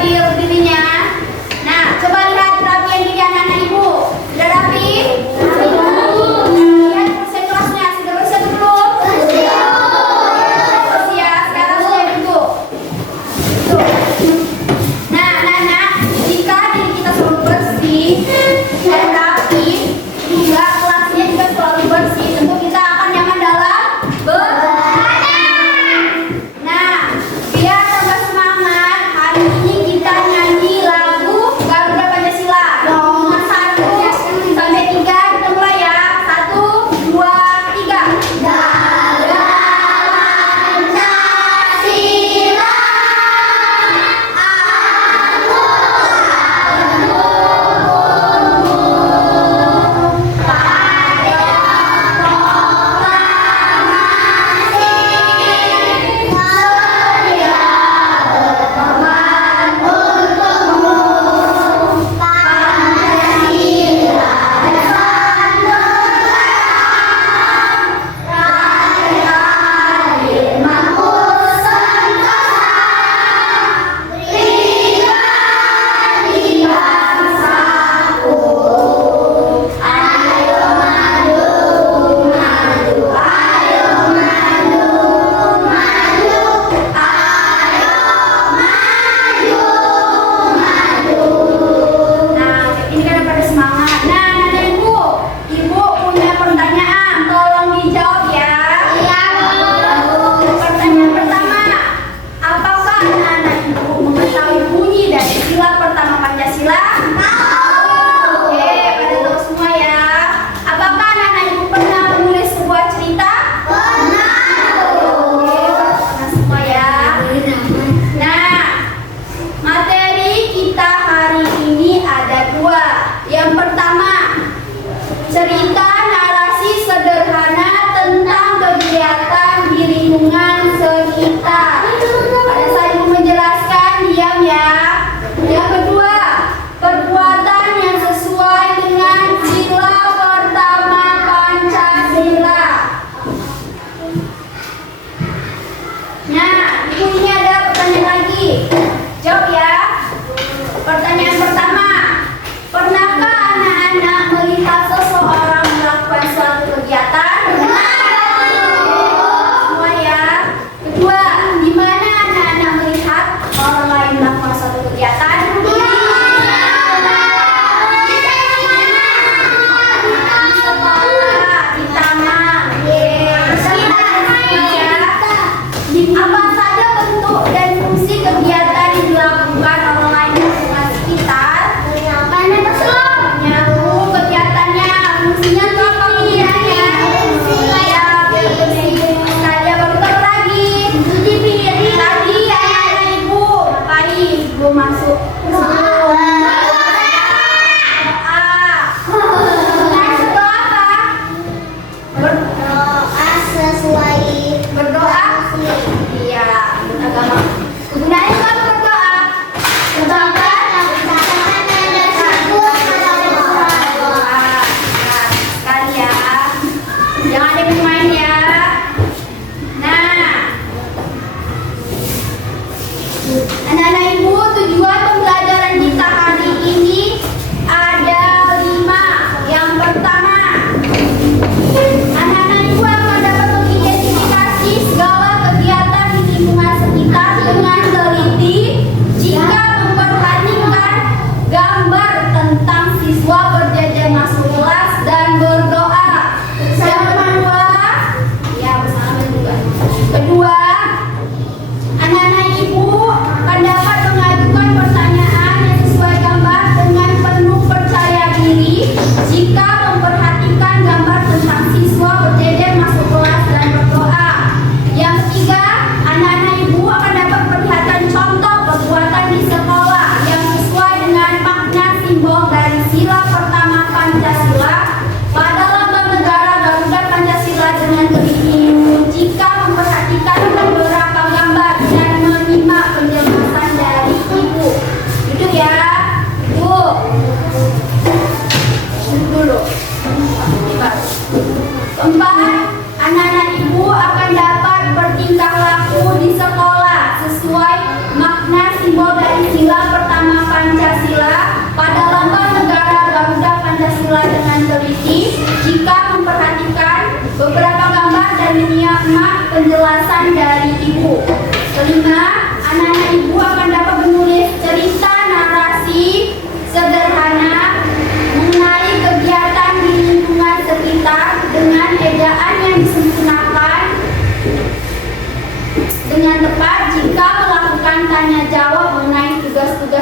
di berdirinya. Nah, coba lihat rapian diri anak-anak ibu. Sudah rapi? Lihat kursi kelasnya sudah bersih atau belum? Bersih ya. Sekarang sudah duduk. Nah, anak-anak, jika diri kita selalu bersih dan rapi, juga kelasnya juga selalu bersih, tentu kita akan nyaman dalam belajar. Nah, biar tambah semangat, hari ini kita nyanyi lagu Garuda Pancasila. Nomor 1 sampai 3 kita mulai ya. 1, 2, 3. Garuda Pancasila. Cerita narasi sederhana tentang kegiatan di lingkungan sekitar. Pada saat ibu menjelaskan, diam ya. Yang kedua, perbuatan yang sesuai dengan sila pertama Pancasila. Nah, ibu ini ada pertanyaan lagi. Jawab ya. Pertanyaan pertama, pernahkah anak-anak melihat seseorang melakukan suatu kegiatan? Semua ya. Kedua, di mana anak-anak melihat orang lain melakukan suatu kegiatan? Di sekolah, di taman. Apa saja bentuk dan fungsi kegiatan yang dilakukan orang lain di lingkungan sekitar? Menyapu kegiatannya, fungsinya itu apa pikirannya? Ya, saja baru tahu lagi. Tadi anak-anak ibu ngapain? Ibu masuk sebelum berdoa. Iya, agama. Gunanya apa berdoa? Sekali ya. Jangan ada yang main ya. Nah, anak-anak ibu, tujuan pembelajaran di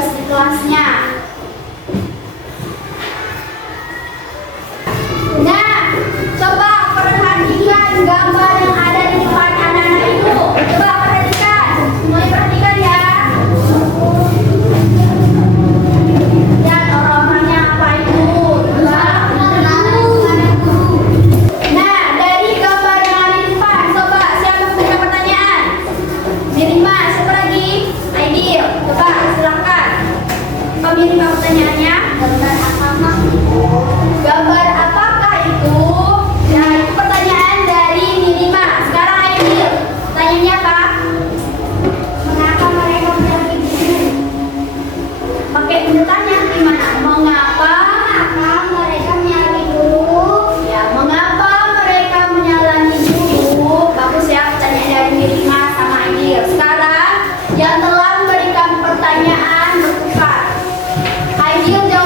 tugas di kelasnya. Nah, coba perhatikan gambar yang ada di depan anak-anak itu. Coba perhatikan, semuanya perhatikan ya. Lihat orang-orangnya apa itu. Nah, dari gambar yang ada di depan, coba siapa punya pertanyaan? Mirima, siapa lagi? Aidil, coba silakan. Apa Mirima pertanyaannya? Gambar apakah itu? Gambar apakah itu? Nah, itu pertanyaan dari Mirima. Sekarang Aidil, pertanyaannya apa? Mengapa mereka menjadi guru? Pakai benda tanya gimana? Mengapa mereka menyalahi guru? Ya, mengapa mereka menyalahi guru? Bagus ya pertanyaan dari Mirima sama Aidil. Sekarang yang telah memberikan pertanyaan bertukar. Aidil jawab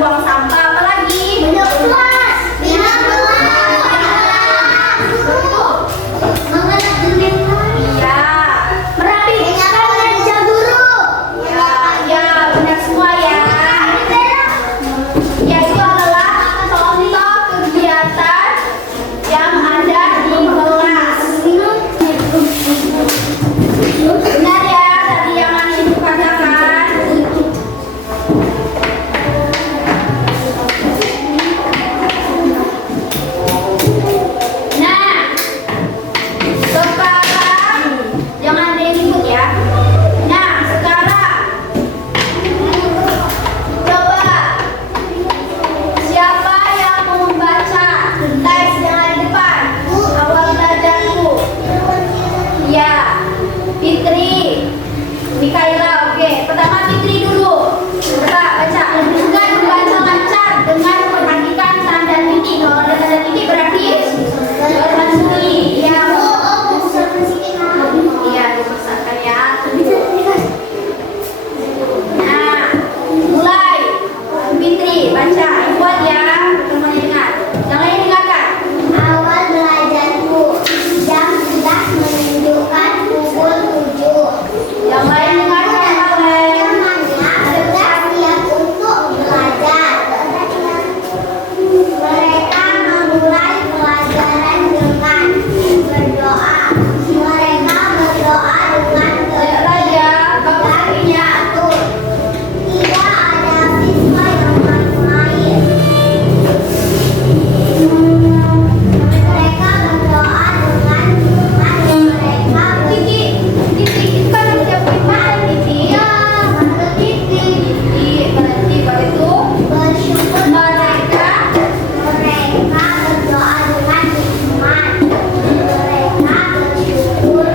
buang sampah. Apa lagi? Iya. Merapikan meja guru. Ya, benar semua ya. Yaitu adalah contoh kegiatan yang ada di kelas. Benar ya, tadi yang Ibu katakan. Nah, sekarang jangan ada yang ikut ya. Nah, sekarang coba siapa yang mau membaca teks yang ada di depan? Awal belajarku. Ya, Fitri, Mikaela, oke. Pertama Fitri dulu. Coba baca. Dengan membaca lancar, dengan memperhatikan tanda titik. Kalau ada tanda titik berarti bermaksudi. Iya, iya, dipesatkan ya. Nah, mulai. Fitri, baca. Buat ya, teman-teman ingat. Jangan yang dengarkan. Awal belajarku, jam sudah menunjukkan pukul 7. Yang lain dengarkan, Temannya sudah siap untuk belajar. Mereka memulai pelajaran dengan berdoa. Mereka berdoa dengan Raja, bapaknya. teratur. Tidak ada siswa yang main-main. Mereka berdoa dengan mereka Titik, titik itu kan yang siapin mana titik? Titik, berarti kalau itu bersyukur. mereka Mereka berdoa dengan iman. Mereka bersyukur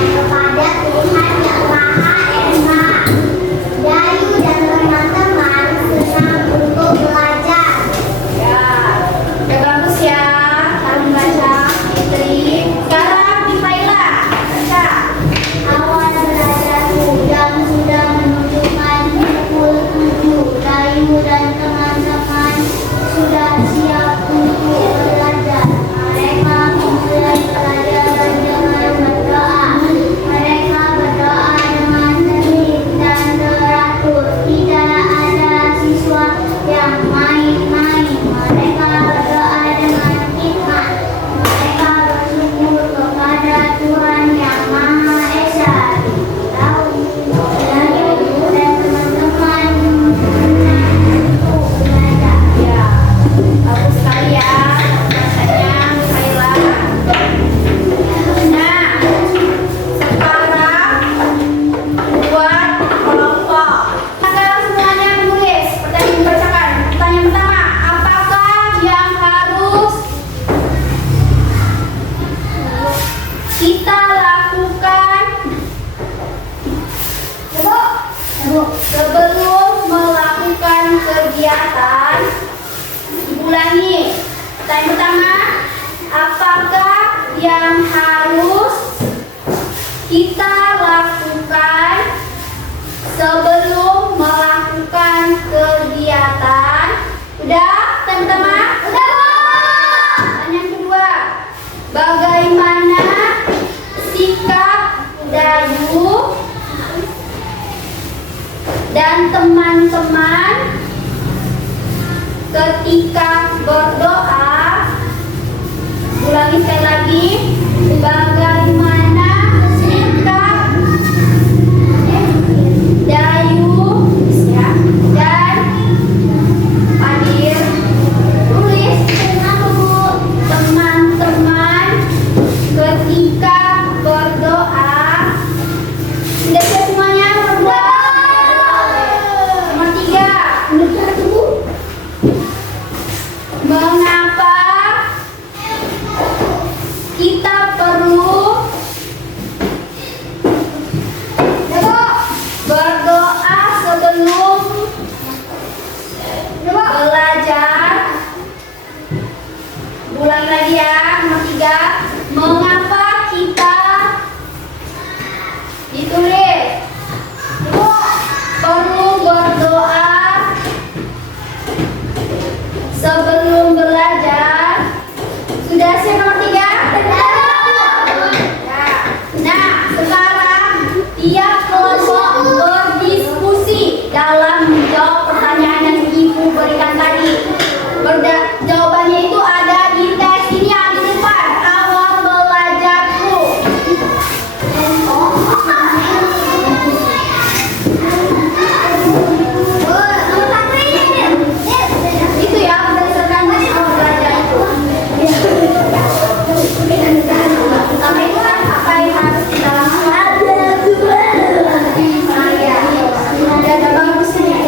kepada Tuhan yang Maha Esa. Dayu dan teman-teman senang untuk belajar. ya, udah bagus ya. Harus baca Fitri. Sekarang Mikaela, baca. Awal belajarku jam sudah menunjukkan pukul 7. Dayu dan teman-teman sudah siap untuk belajar. Mereka memulai pelajaran dengan berdoa. Mereka berdoa dengan tertib dan teratur. Tidak ada siswa yang main-main. Mereka berdoa dengan hikmat. Mereka bersyukur kepada Tuhan yang Maha Esa. Dayu dan teman-teman untuk belajar. Ya, bagus sekali ya bacanya Mikaela. Nah, sekarang buat kelompok. Sekarang semuanya menulis. Pertanyaan dibacakan. Pertanyaan pertama, apakah yang harus kita lakukan sebelum melakukan kegiatan? Ulangi. Pertanyaan pertama, apakah yang harus kita lakukan sebelum melakukan kegiatan? Udah, teman-teman? Udah. Pertanyaan kedua, bagaimana sikap Dayu dan teman-teman ketika berdoa? Ulangi sekali lagi. Bagaimana sikap Dayu ya, dan hadir tulis teman-teman ketika berdoa? Sudah siap semuanya berdoa? Nomor 3, mengapa kita perlu berdoa sebelum belajar? Ulangi lagi ya. Nomor 3, mengapa kita ditulis perlu berdoa menjawab pertanyaan yang ibu berikan tadi. Jawabannya itu ada di tes ini yang di depan. Awal belajarku. Itu ya berdasarkan awal belajar itu. Pertama itu kan apa yang harus kita lakukan? Ada bagus nih.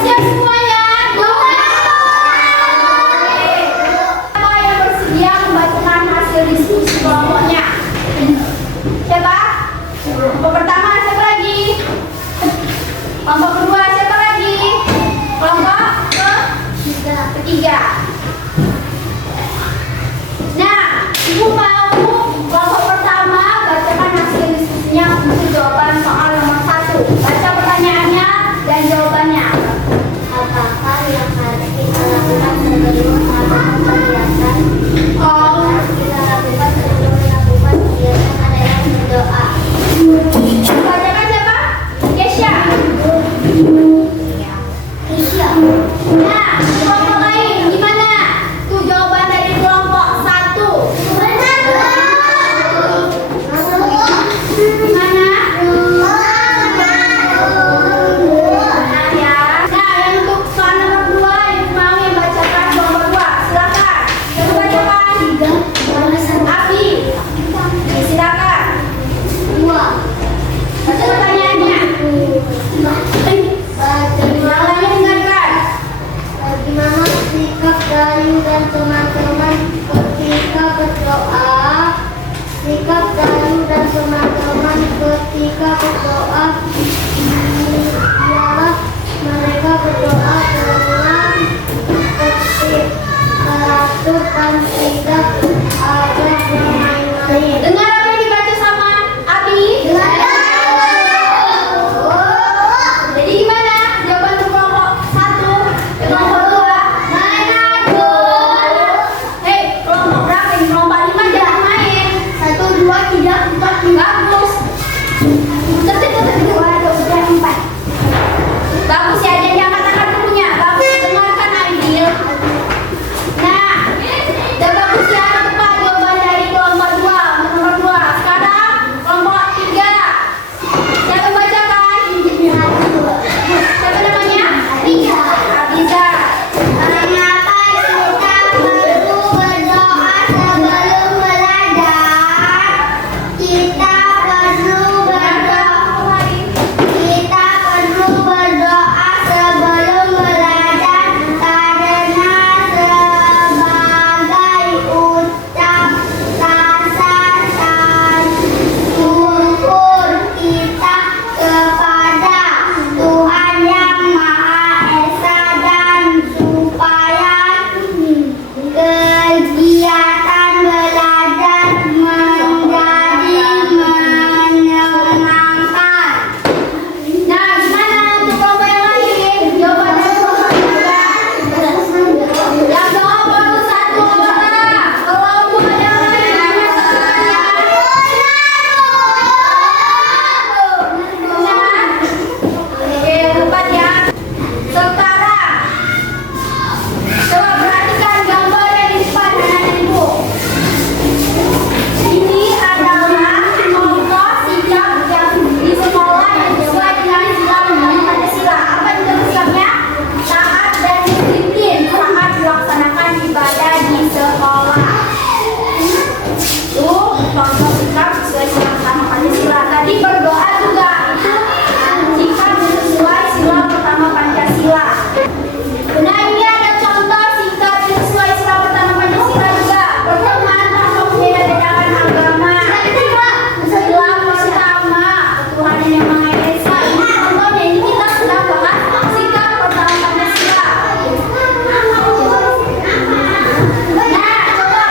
Siap semuanya. Siapa yang bersedia membacakan hasil diskusi kelompoknya? Siapa? Kelompok pertama siapa lagi? Kelompok kedua siapa lagi? Kelompok ketiga. Nah, ibu mau kelompok pertama bacakan hasil diskusinya untuk jawaban soal nomor 1. Baca pertanyaannya dan jawabannya. Apakah yang harus kita lakukan sebelum melakukan kegiatan? Oh, Kita lakukan sebelum melakukan kegiatan adalah berdoa. bacakan siapa? Kesha. Isya. Nah, kelompok lain gimana? Tuh jawaban dari kelompok 1. Gimana? Nah ya. Nah, yang untuk soal nomor 2 yang mau yang bacakan kelompok 2. Silakan. Siapa bacakan? Abi. Silakan. Baca pertanyaannya. Nyalanya dengarkan. Bagaimana sikap Dayu dan teman-teman ketika berdoa? Sikap Dayu dan teman-teman ketika berdoa ialah mereka berdoa dengan tertib, teratur dan tidak ada bermain-main. Dengar apa yang dibaca sama Abi? Jadi gimana? Jawaban untuk kelompok 1, kelompok 2. Hei, kelompok berapa ini? Kelompok 5 jangan main. 1, 2, 3, 4, 5. Bagus. Tertib. 4. Bagus ya, jadi angkat-angkat dulunya. Bagus, dengarkan Aidil. Nah, udah bagus ya, tepat jawaban dari kelompok 2, nomor 2. Sekarang kelompok 3. Siapa yang bacakan? Siapa namanya? Abiza. Mengapa kita perlu berdoa sebelum belajar? Kita perlu berdoa. Kita perlu berdoa sebelum belajar karena sebagai ucap rasa syukur kita kepada Tuhan yang Maha Esa dan supaya kegiatan belajar menjadi menyenangkan. Nah, gimana untuk kelompok yang lain? Jawaban dari kelompok 3. Yang jawab baru 1 orang. Kelompok yang lain benar. Oke, tempat ya. Sekarang coba perhatikan gambar yang di depan anak ibu. Ini adalah contoh sikap yang di sekolah yang sesuai dengan sila pembangunan Pancasila. Apa itu sikapnya? Taat dan disiplin saat melaksanakan ibadah di sekolah. Itu contoh sikap sesuai sila pertama Pancasila. Tadi berdoa juga itu sikap sesuai sila pertama Pancasila. Nah, ini ada contoh sikap sesuai sila pertama Pancasila juga. Berteman tanpa membeda-bedakan agama. Sila pertama ketuhanan yang Maha Esa. Ini contohnya, ini kita sedang bahas sikap pertama Pancasila. Nah, coba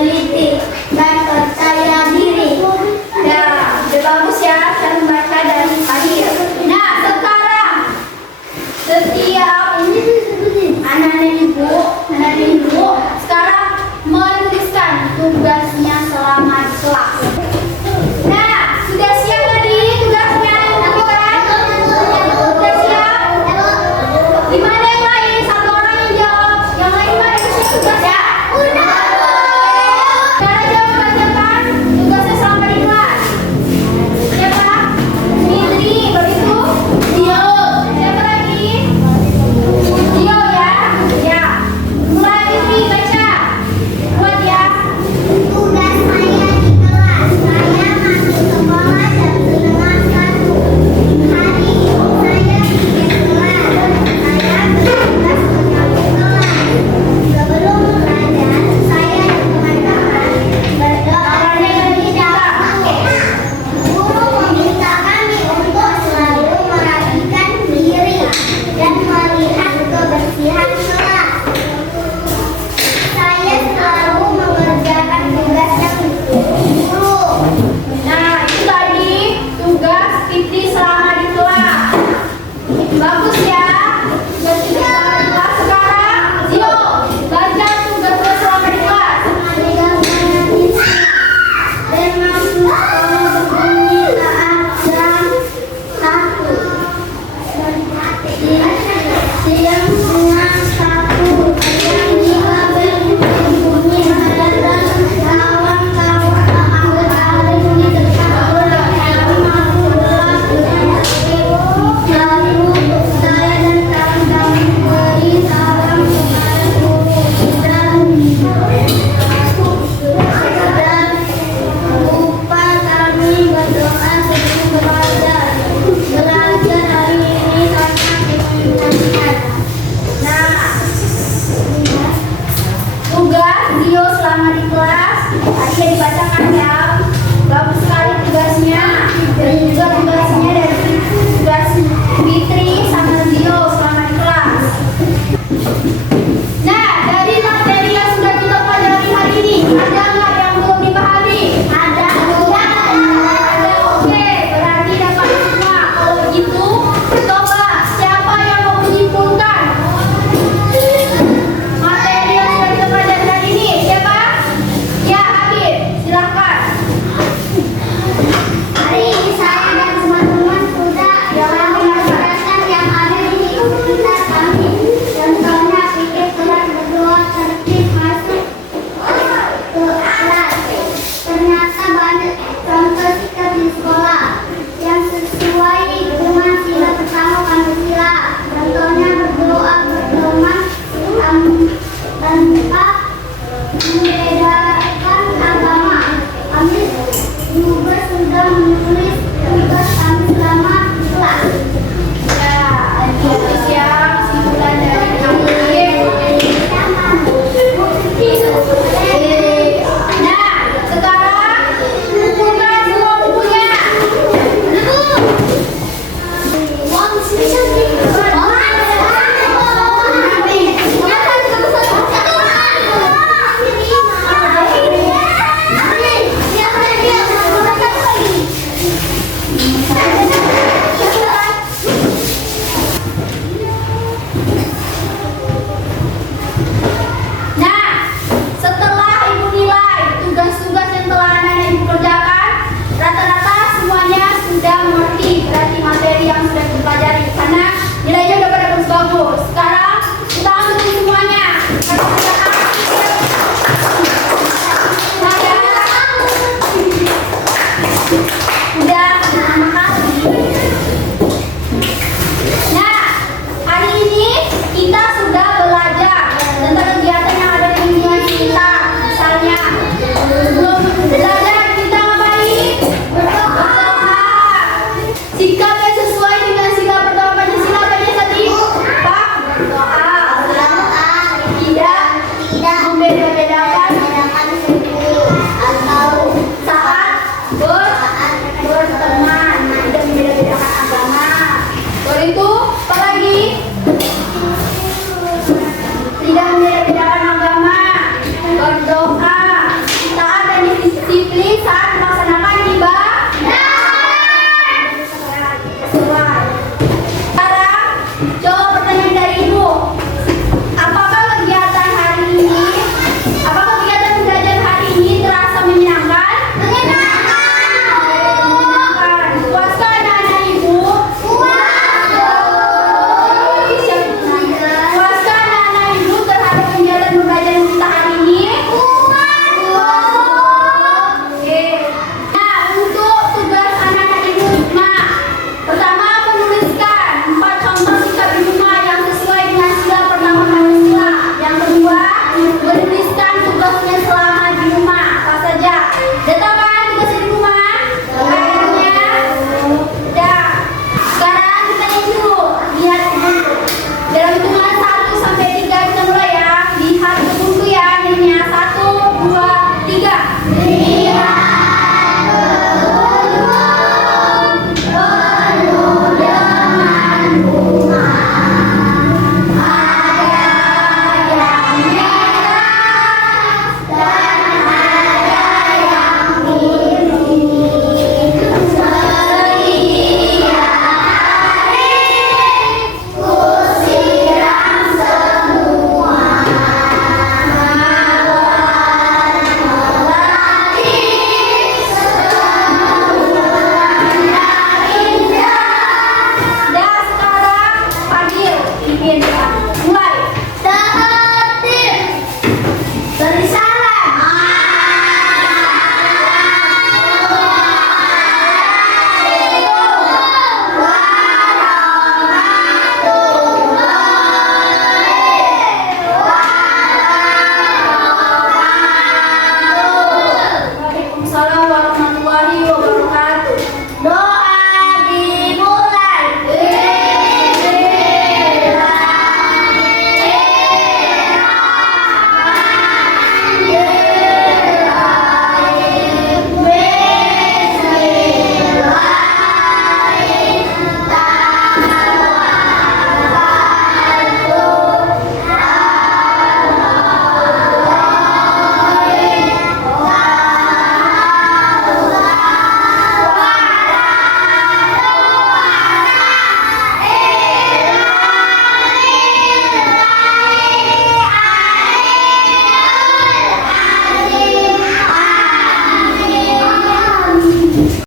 teliti, dan percaya diri. Nah, udah bagus ya cara membaca dan hadir. Nah, sekarang setiap anak-anak ibu sekarang menuliskan tugasnya selama di kelas. Nah, sudah siap tadi tugasnya? Sudah siap? Gimana yang lain? Satu orang yang jawab, yang lain mana yang siap tugasnya? Udah. Sekarang jawab bacakan tugasnya selama di kelas. Siapa? Fitri, begitu? Dio. Siapa lagi? Dio ya? Ya. Mulai Fitri baca. Kuat ya. Tugas saya di kelas. Saya masuk sekolah jam 1:30. Hari ini saya bikin kelas. Saya bertugas mengambil kelas. Sebelum belajar, saya dan teman-teman berdoa dan tidak. Guru meminta kami untuk selalu merapikan diri dan melihat kebersihan kelas. Saya selalu mengerjakan tugas yang guru. Nah, itu tadi tugas Fitri selama di kelas. Bagus ya. Tugas Fitri selama di kelas. Sekarang, Dio, baca tugasnya selama di kelas. Lupa kami berdoa sebelum belajar. Belajar hari ini sangat menyenangkan. Nah, tugas Dio selama di kelas tadi yang dibacakan ya. Bagus sekali tugasnya. Dan juga tugasnya dari